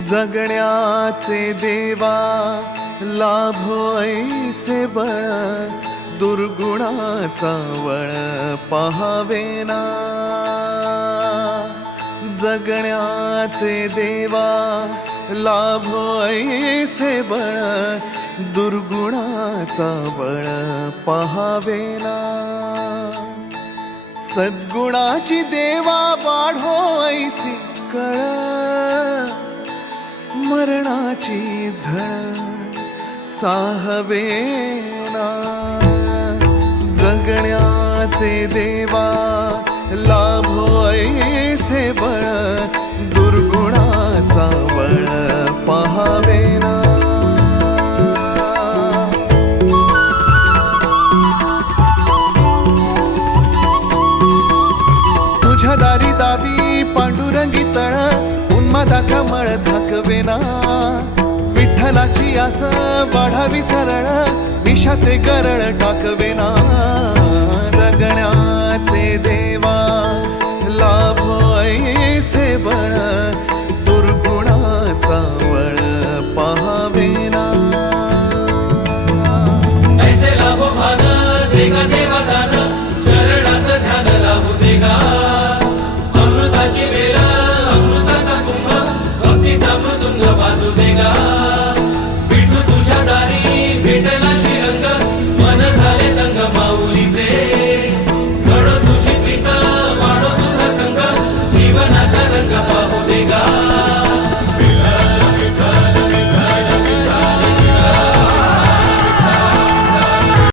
जगण्याचे देवा लाभो ऐसे बळ, दुर्गुणाचा वळ पहावेना। जगण्याचे देवा लाभो ऐसे बळ, दुर्गुणाचा बळ पहावेना। सद्गुणाची देवा वाढो ऐसी कळ, मरणाची झळ साहवेना। जगण्याचे देवा लाभो ऐसे बळ, दुर्गुणाचा बळ पहावेना। तुझ्या दारी दावी पांडुरंगी तळ, उन्मादाचा मळ झाकवेना। विठ्ठलाची आस वाढावी सरळ, विषाचे गरळ टाकवेना। जगण्याचे देवा लाभो ऐसे बळ, दुर्गुणाचा वळ पहावेना। ऐसे लाभो भान देगा देवा दान, चरणात ध्यान लावू देगा।